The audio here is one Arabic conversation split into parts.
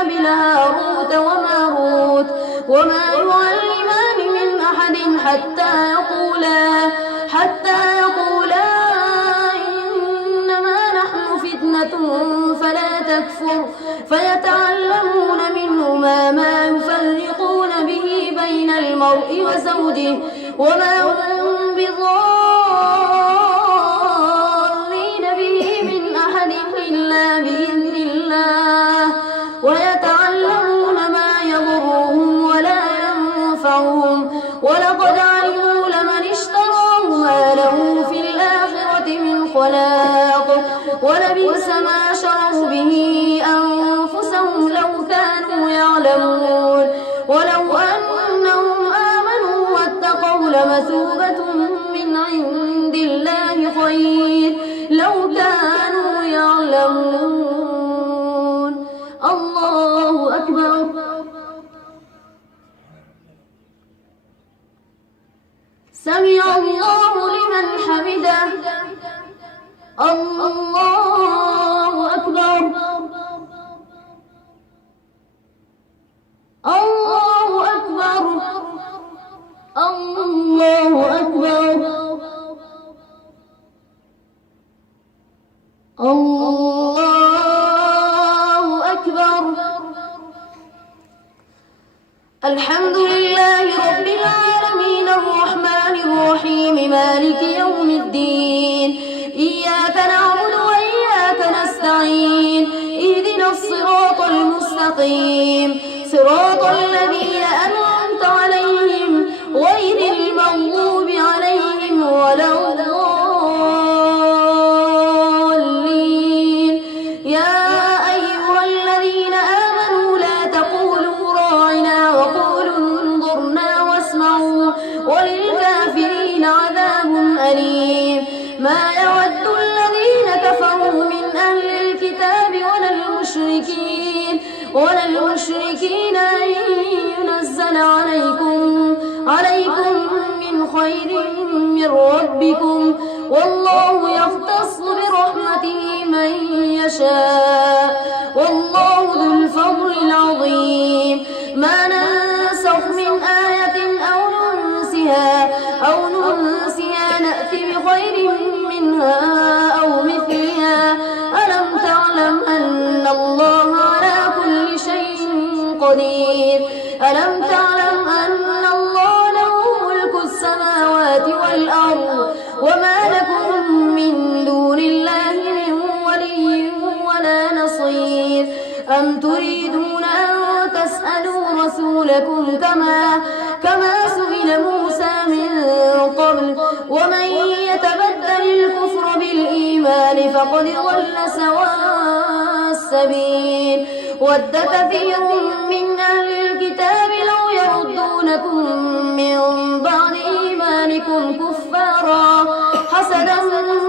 الكتاب هاروت وماروت وما يعلمان من أحد حتى يقولا إنما نحن فتنة فلا تكفر فيتعلمون منهما ما يفرقون به بين المرء وزوجه وما هم بضارين به من أحد إلا بإذن الله ويتعلمون ما يضرهم ولا ينفعهم ولقد علموا لمن اشتراه ما له في الآخرة من خلاق ولبئس ما شروا به أنفسهم لو كانوا يعلمون ولو أنهم آمنوا واتقوا لمثوبة من عند الله خير لو كانوا يعلمون. الله أكبر. سمع الله لمن حمده. الله أكبر. الله أكبر. الله أكبر. الله أكبر. الحمد لله رب العالمين الرحمن الرحيم مالك يوم الدين إياك نعبد وإياك نستعين اهدنا الصراط المستقيم صراط الذين أنعمت عليهم غير المغضوب عليهم ولا الضالين. يا أيها الذين آمنوا لا تقولوا راعنا وقولوا انظرنا واسمعوا وللكافرين عذاب أليم. ما يود الذين كفروا من أهل الكتاب ولا المشركين أن ينزل عليكم من خير من ربكم والله يختص برحمته من يشاء والله ذو الفضل العظيم. ما ننسخ من آية أو ننسها نأتي بخير منها أو مثلها. ألم تعلم أن الله على كل شيء قدير. ألم تعلم أن الله له ملك السماوات والأرض وما لكم من دون الله من ولي ولا نصير. أم تريدون أن تسألوا رسولكم كما سئل موسى من قبل ومن يتبدل الكفر بالإيمان فقد ضل سواء السبيل. ود كثير من أهل الكتاب لو يردونكم من بعد إيمانكم كفارا حسدا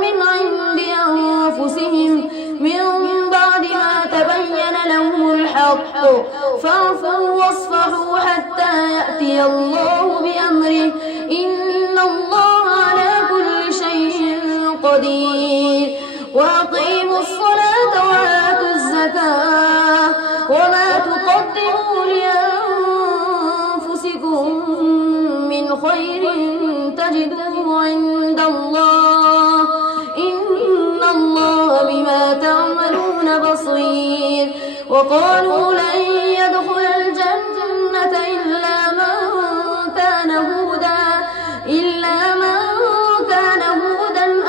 من عند أنفسهم من بعد ما تبين لهم الحق فاعفوا واصفحوا حتى يأتي الله بأمره إن الله على كل شيء قدير. وأقيموا الصلاة وآتوا الزكاة وما تقدموا لأنفسكم من خير تجدوه عند الله إن الله بما تعملون بصير. وقالوا لن يدخل الجنة إلا من كان هودا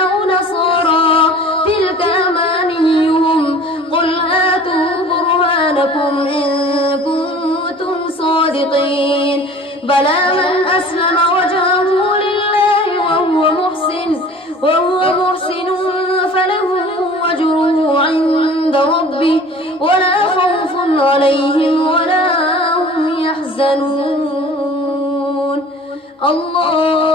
أو نصارى تلك أمانيهم قل هاتوا برهانكم إن كنتم صادقين. بلى من أسلم وجهه لله وهو محسن فله أجره عند ربه ولا خوف عليهم ولا هم يحزنون. الله